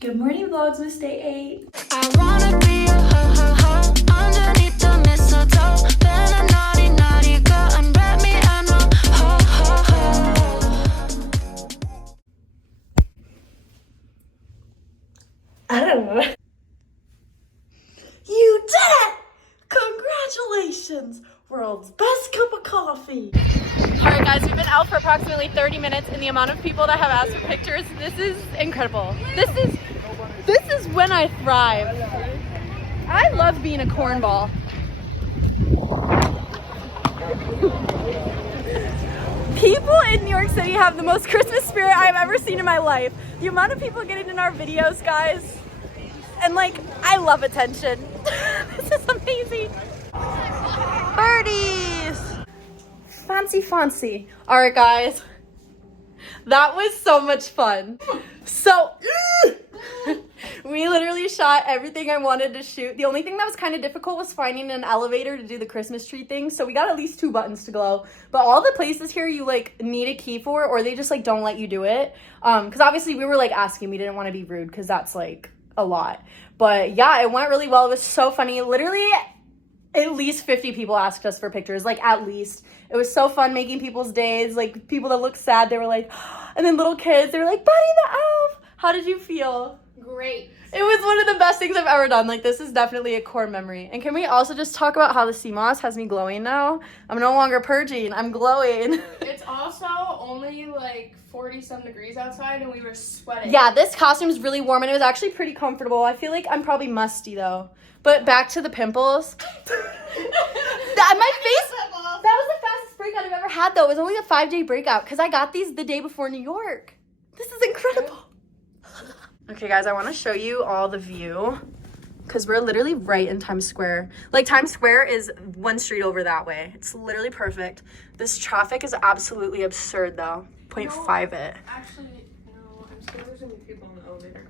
Good morning, VLOGMAS Day 8. I wanna be a ho-ho-ho underneath the mistletoe. Then a naughty, naughty girl and wrap me in a ho-ho-ho. I don't know. You did it! Congratulations! World's best cup of coffee. Alright guys, we've been out for approximately 30 minutes and the amount of people that have asked for pictures, this is incredible. This is when I thrive. I love being a cornball. People in New York City have the most Christmas spirit I've ever seen in my life. The amount of people getting in our videos, guys, and like, I love attention. This is amazing. Birdies! Fancy. Alright guys, that was so much fun. So, we literally shot everything I wanted to shoot. The only thing that was kind of difficult was finding an elevator to do the Christmas tree thing. So we got at least 2 buttons to glow. But all the places here you like need a key for, or they just like don't let you do it. Because obviously we were like asking, we didn't want to be rude because that's like a lot. But yeah, it went really well. It was so funny. Literally at least 50 people asked us for pictures, like at least. It was so fun making people's days. Like people that looked sad, they were like, and then little kids, they were like, Buddy the Elf. How did you feel? Great. It was one of the best things I've ever done. Like, this is definitely a core memory. And can we also just talk about how the sea moss has me glowing now? I'm no longer purging. I'm glowing. It's also only like 40-some degrees outside and we were sweating. Yeah, this costume is really warm and it was actually pretty comfortable. I feel like I'm probably musty though. But back to the pimples. My face, that was the fastest breakout I've ever had though. It was only a 5-day breakout because I got these the day before New York. This is incredible. Okay guys, I want to show you all the view because we're literally right in Times Square. Like Times Square is one street over that way. It's literally perfect. This traffic is absolutely absurd though. 0.5 it. Actually, no, I'm scared there's gonna be people in the elevator.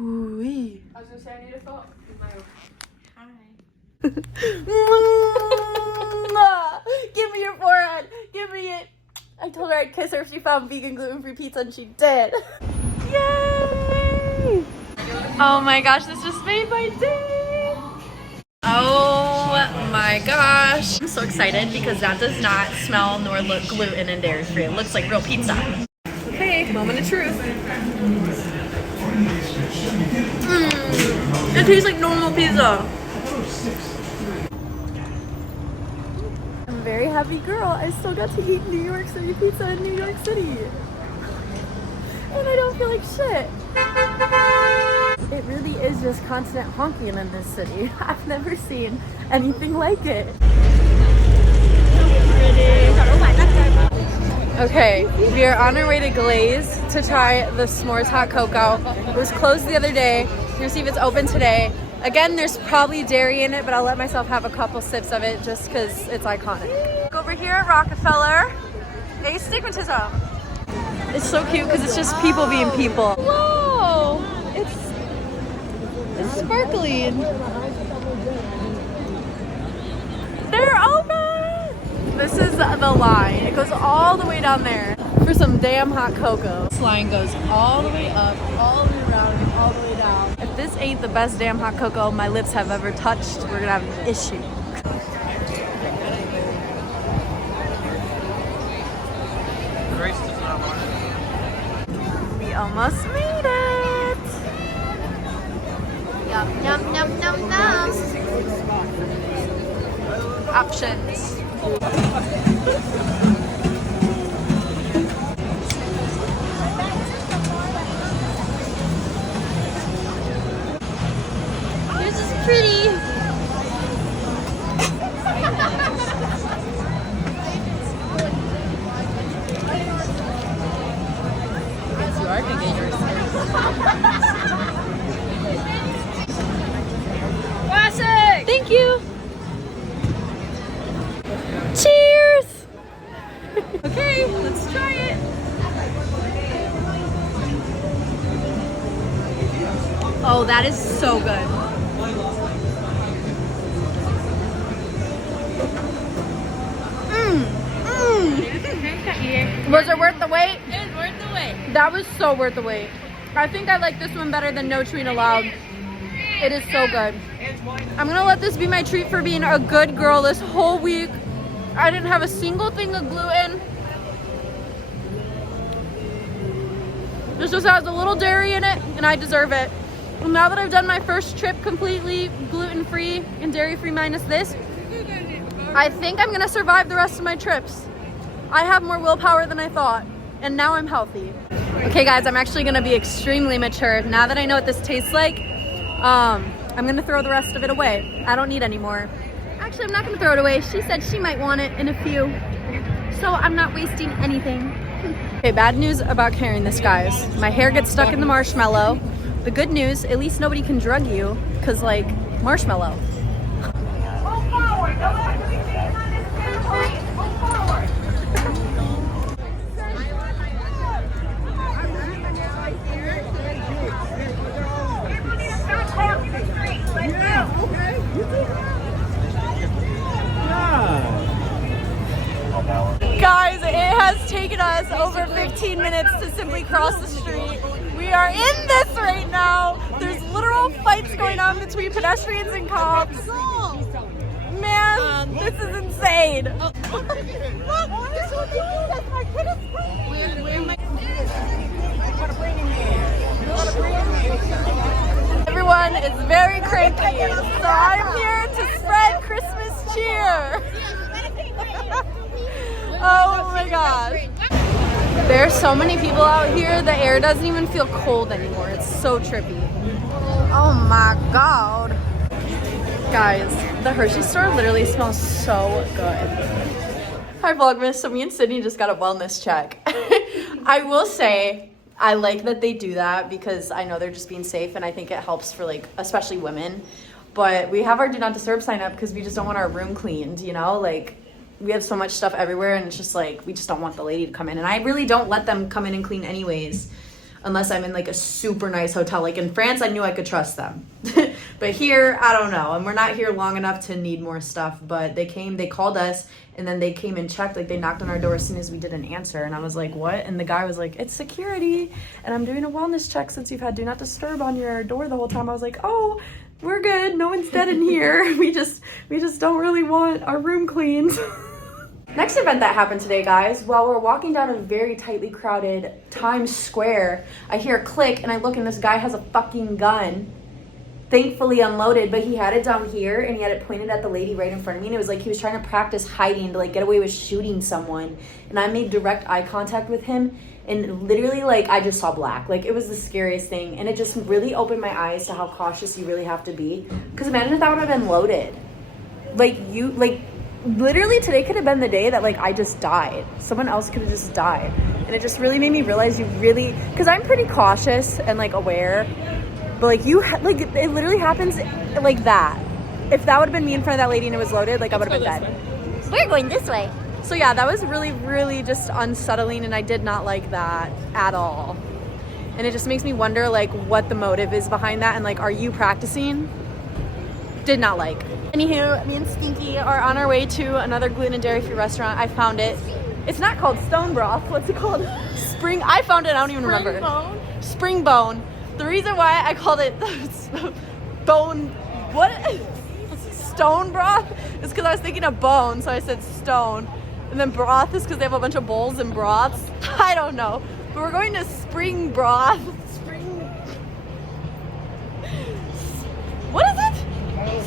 Ooh-wee. I was gonna say I need a photo. Hi. Give me your forehead. Give me it. I told her I'd kiss her if she found vegan gluten-free pizza and she did. Yay! Oh my gosh, this just made my day! Oh my gosh. I'm so excited because that does not smell nor look gluten and dairy free. It looks like real pizza. Okay, moment of truth. It tastes like normal pizza. I'm a very happy girl. I still got to eat New York City pizza in New York City. And I don't feel like shit. It really is just constant honking in this city. I've never seen anything like it. Okay, we are on our way to Glacé to try the s'mores hot cocoa. It was closed the other day. We'll see if it's open today. Again, there's probably dairy in it, but I'll let myself have a couple sips of it just because it's iconic. Over here at Rockefeller, astigmatism. It's so cute because it's just people being people. Whoa! It's sparkling. They're open! This is the line. It goes all the way down there for some damn hot cocoa. This line goes all the way up, all the way around, and all the way down. If this ain't the best damn hot cocoa my lips have ever touched, we're gonna have an issue. We almost made it! Yum, yum, yum, yum, yum. Options. Yours is pretty. You are gonna get yours. Classic! Thank you! Cheers! Okay, let's try it. Oh, that is so good. Was it worth the wait? It was worth the wait. That was so worth the wait. I think I like this one better than no chewing allowed. It is so good. I'm gonna let this be my treat for being a good girl this whole week. I didn't have a single thing of gluten. This just has a little dairy in it, and I deserve it. And now that I've done my first trip completely gluten-free and dairy-free minus this, I think I'm gonna survive the rest of my trips. I have more willpower than I thought, and now I'm healthy. Okay guys, I'm actually gonna be extremely mature. Now that I know what this tastes like, I'm gonna throw the rest of it away. I don't need any more. Actually, I'm not gonna throw it away. She said she might want it in a few, so I'm not wasting anything. Okay, bad news about carrying this, guys. My hair gets stuck in the marshmallow. The good news, at least nobody can drug you, cause like, marshmallow. Move forward. Don't have to be seen on this standpoint. Move forward. People need to stop clogging the streets. Let's go. Guys, it has taken us over 15 minutes to simply cross the street. We are in this right now. There's literal fights going on between pedestrians and cops. Man, this is insane. Everyone is very cranky, so I'm here to spread Christmas cheer. Oh my gosh. There's so many people out here, the air doesn't even feel cold anymore. It's so trippy. Oh my god. Guys, the Hershey store literally smells so good. Hi Vlogmas, so me and Sydney just got a wellness check. I will say, I like that they do that because I know they're just being safe and I think it helps for like, especially women. But we have our do not disturb sign up because we just don't want our room cleaned, you know? Like, we have so much stuff everywhere and it's just like, we just don't want the lady to come in. And I really don't let them come in and clean anyways, unless I'm in like a super nice hotel. Like in France, I knew I could trust them. But here, I don't know. And we're not here long enough to need more stuff. But they came, they called us, and then they came and checked. Like they knocked on our door as soon as we didn't answer. And I was like, what? And the guy was like, it's security. And I'm doing a wellness check since you've had do not disturb on your door the whole time. I was like, oh, we're good. No one's dead in here. We just don't really want our room cleaned. Next event that happened today, guys, while we're walking down a very tightly crowded Times Square, I hear a click and I look and this guy has a fucking gun. Thankfully unloaded, but he had it down here and he had it pointed at the lady right in front of me, and it was like he was trying to practice hiding to like get away with shooting someone. And I made direct eye contact with him and literally like I just saw black. Like it was the scariest thing, and it just really opened my eyes to how cautious you really have to be. Because imagine if that would have been loaded. Literally today could have been the day that like I just died. Someone else could have just died. And it just really made me realize you really, because I'm pretty cautious and like aware, but like it literally happens like that. If that would have been me in front of that lady and it was loaded, like I would have been dead. We're going this way. So yeah, that was really, really just unsettling, and I did not like that at all. And it just makes me wonder like what the motive is behind that, and like, are you practicing? Did not like. Anywho, me and Stinky are on our way to another gluten and dairy-free restaurant. I found it. It's not called Stone Broth. What's it called? I found it. I don't even remember. Spring Bone. The reason why I called it Stone Broth is because I was thinking of bone, so I said stone. And then broth is because they have a bunch of bowls and broths. I don't know. But we're going to Spring Broth. What is it?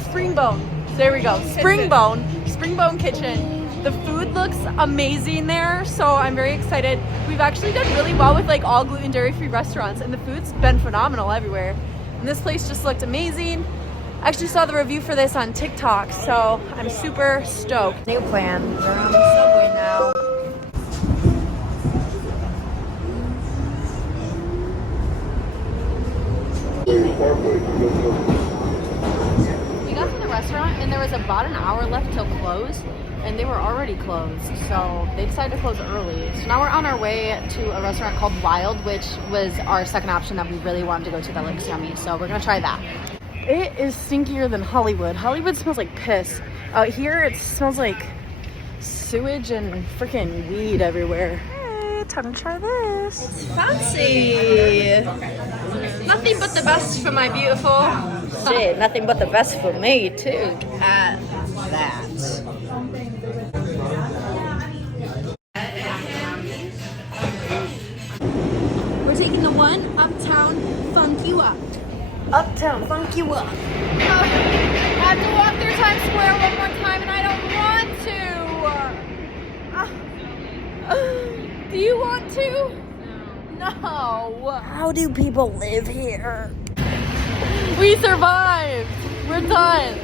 Spring Bone. There we go. Spring Bone Kitchen. The food looks amazing there, so I'm very excited. We've actually done really well with like all gluten dairy-free restaurants, and the food's been phenomenal everywhere. And this place just looked amazing. I actually saw the review for this on TikTok, so I'm super stoked. New plan. We're on the subway now. We got to the restaurant and there was about an hour left till close, and they were already closed, so they decided to close early. So now we're on our way to a restaurant called Wild, which was our second option that we really wanted to go to that looks yummy, so we're gonna try that. It is stinkier than Hollywood. Hollywood smells like piss. Out here it smells like sewage and freaking weed everywhere. Hey, time to try this. It's fancy. Nothing but the best for my beautiful. Shit, nothing but the best for me too. At that. We're taking the one Uptown Funk You Up. Uptown Funk You Up. I have to walk through Times Square one more time and I don't want to. Do you want to? No. How do people live here? We survived. We're done.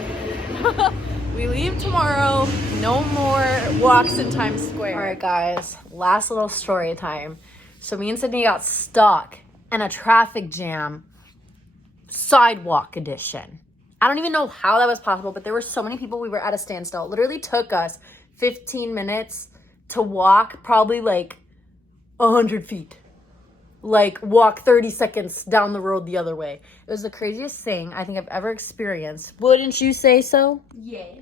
We leave tomorrow. No more walks in Times Square. All right, guys. Last little story time. So me and Sydney got stuck in a traffic jam. Sidewalk edition. I don't even know how that was possible, but there were so many people. We were at a standstill. It literally took us 15 minutes to walk probably like 100 feet. Like walk 30 seconds down the road the other way. It was the craziest thing I think I've ever experienced. Wouldn't you say so? Yes.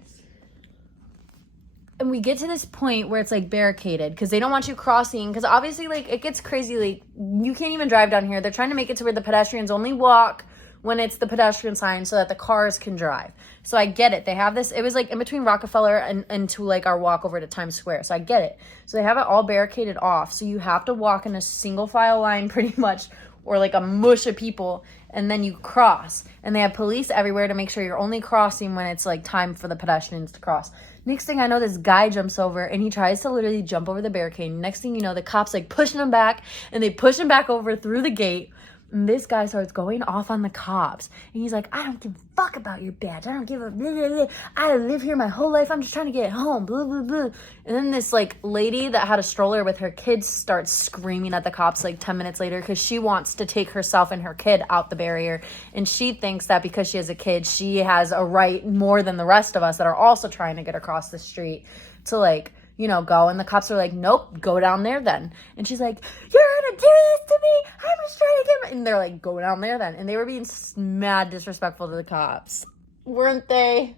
And we get to this point where it's like barricaded because they don't want you crossing, because obviously like it gets crazy. Like you can't even drive down here. They're trying to make it to where the pedestrians only walk when it's the pedestrian sign so that the cars can drive. So I get it. They have this, it was like in between Rockefeller and to like our walk over to Times Square. So I get it. So they have it all barricaded off. So you have to walk in a single file line pretty much, or like a mush of people, and then you cross. And they have police everywhere to make sure you're only crossing when it's like time for the pedestrians to cross. Next thing I know, this guy jumps over and he tries to literally jump over the barricade. Next thing you know, the cops like pushing him back, and they push him back over through the gate. And this guy starts going off on the cops. And he's like, I don't give a fuck about your badge. I don't give a blah, blah, blah. I live here my whole life. I'm just trying to get home. Blah, blah, blah. And then this like lady that had a stroller with her kids starts screaming at the cops like 10 minutes later because she wants to take herself and her kid out the barrier. And she thinks that because she has a kid, she has a right more than the rest of us that are also trying to get across the street to like, you know, go. And the cops are like, nope, go down there then. And she's like, you're gonna do this to me? I'm just trying to get my... And they're like, go down there then. And they were being mad disrespectful to the cops. Weren't they?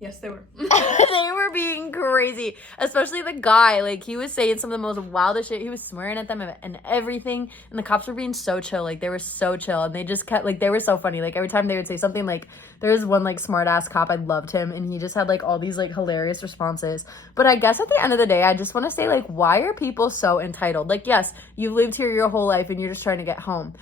Yes, they were. They were being crazy. Especially the guy. Like, he was saying some of the most wildest shit. He was swearing at them and everything. And the cops were being so chill. Like, they were so chill. And they just kept, like, they were so funny. Like, every time they would say something, like, there was one, like, smart-ass cop. I loved him. And he just had, like, all these, like, hilarious responses. But I guess at the end of the day, I just want to say, like, why are people so entitled? Like, yes, you've lived here your whole life and you're just trying to get home.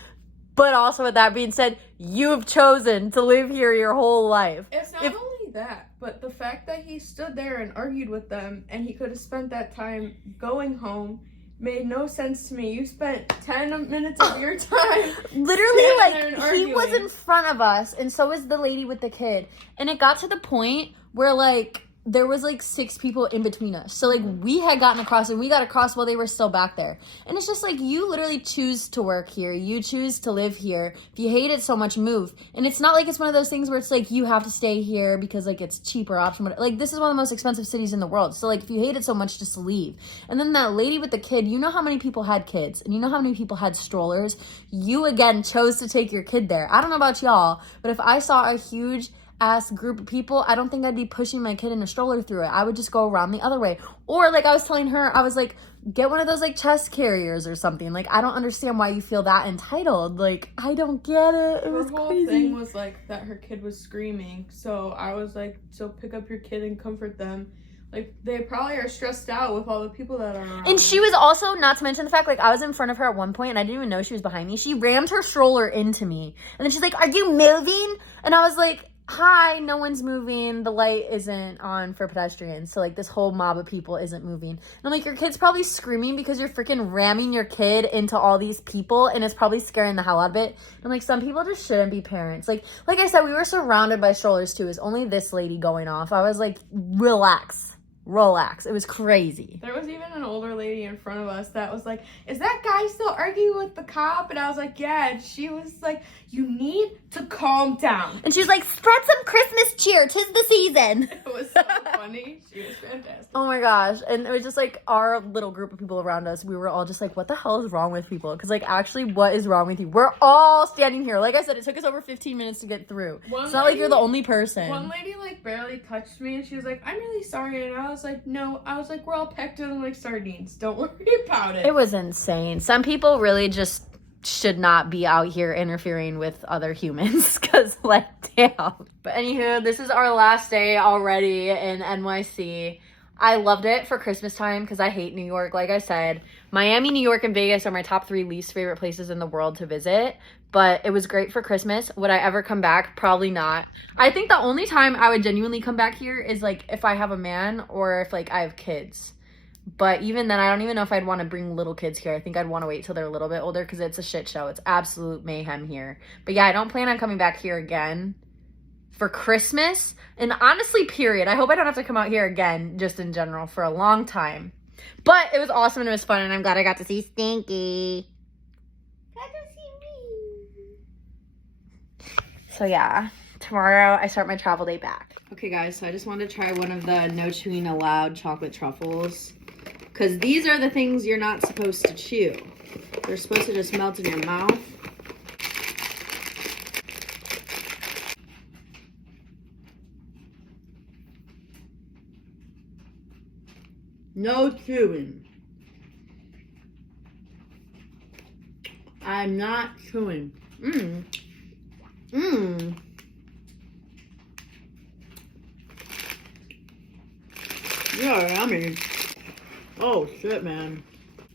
But also, with that being said, you've chosen to live here your whole life. It's not only that, but the fact that he stood there and argued with them and he could have spent that time going home made no sense to me. You spent 10 minutes of your time literally, like, arguing. He was in front of us and so was the lady with the kid, and it got to the point where like there was like 6 people in between us. So like we had gotten across and we got across while they were still back there. And it's just like, you literally choose to work here. You choose to live here. If you hate it so much, move. And it's not like it's one of those things where it's like you have to stay here because like it's cheaper option. Like, this is one of the most expensive cities in the world. So like if you hate it so much, just leave. And then that lady with the kid, you know how many people had kids and you know how many people had strollers. You again chose to take your kid there. I don't know about y'all, but if I saw a huge ass group of people, I don't think I'd be pushing my kid in a stroller through it. I would just go around the other way. Or like I was telling her, I was like, get one of those like chest carriers or something. Like, I don't understand why you feel that entitled. Like, I don't get it. It was Her whole crazy. thing was like that her kid was screaming. So I was like, so pick up your kid and comfort them. Like, they probably are stressed out with all the people that are around. And she was also, not to mention the fact, like, I was in front of her at one point and I didn't even know she was behind me. She rammed her stroller into me. And then she's like, are you moving? And I was like, hi, no one's moving. The light isn't on for pedestrians. So, like, this whole mob of people isn't moving. And I'm like, your kid's probably screaming because you're freaking ramming your kid into all these people and it's probably scaring the hell out of it. And I'm like, some people just shouldn't be parents. Like I said, we were surrounded by strollers too. It was only this lady going off. I was like, relax. It was crazy. There was even an older lady in front of us that was like, is that guy still arguing with the cop? And I was like, yeah. And she was like, you need to calm down. And she was like, spread some Christmas cheer. 'Tis the season. It was so funny. She was fantastic. Oh my gosh. And it was just like our little group of people around us. We were all just like, what the hell is wrong with people? Because like, actually, what is wrong with you? We're all standing here. Like I said, it took us over 15 minutes to get through. It's not like you're the only person. One lady like barely touched me and she was like, I'm really sorry. And I was was like, no. I was like, we're all packed in like sardines. Don't worry about it. It was insane. Some people really just should not be out here interfering with other humans because, like, damn. But anywho, this is our last day already in NYC. I loved it for Christmas time because I hate New York. Like I said, Miami, New York, and Vegas are my top 3 least favorite places in the world to visit. But it was great for Christmas. Would I ever come back? Probably not. I think the only time I would genuinely come back here is like if I have a man or if like I have kids. But even then, I don't even know if I'd want to bring little kids here. I think I'd want to wait till they're a little bit older because it's a shit show. It's absolute mayhem here. But yeah, I don't plan on coming back here again for Christmas. And honestly, period. I hope I don't have to come out here again, just in general, for a long time. But it was awesome and it was fun, and I'm glad I got to see Stinky. Got to see me. So yeah, tomorrow I start my travel day back. Okay guys, so I just wanted to try one of the no chewing allowed chocolate truffles. Because these are the things you're not supposed to chew. They're supposed to just melt in your mouth. No chewing. I'm not chewing. Yeah, yummy. Oh shit, man.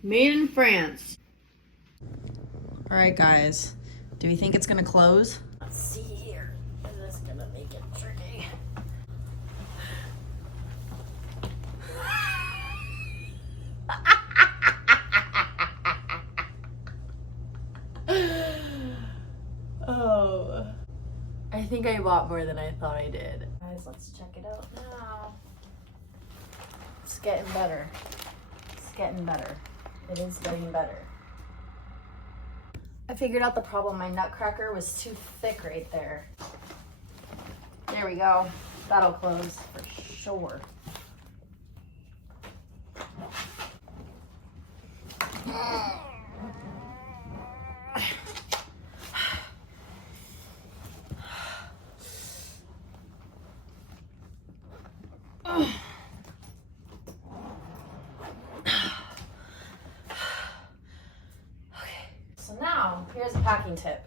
Made in France. All right, guys. Do we think it's gonna close? Let's see here. Is this gonna make it tricky? Oh. I think I bought more than I thought I did. Guys, let's check it out now. It's getting better. It's getting better. It is getting better. I figured out the problem. My nutcracker was too thick right there. There we go. That'll close for sure. So now, here's a packing tip.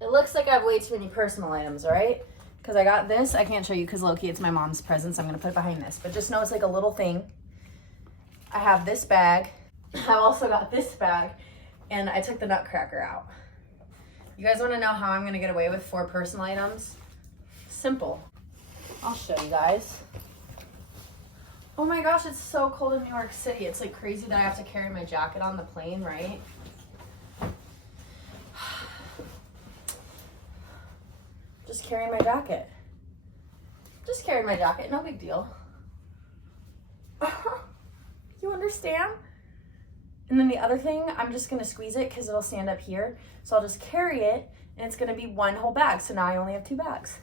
It looks like I have way too many personal items, right? Because I got this. I can't show you because low-key it's my mom's present, so I'm going to put it behind this. But just know it's like a little thing. I have this bag. I've also got this bag. And I took the nutcracker out. You guys want to know how I'm going to get away with 4 personal items? Simple. I'll show you guys. Oh my gosh, it's so cold in New York City. It's like crazy that I have to carry my jacket on the plane, right? Just carrying my jacket. Just carrying my jacket, no big deal. You understand? And then the other thing, I'm just gonna squeeze it because it'll stand up here. So I'll just carry it and it's gonna be one whole bag. So now I only have 2 bags.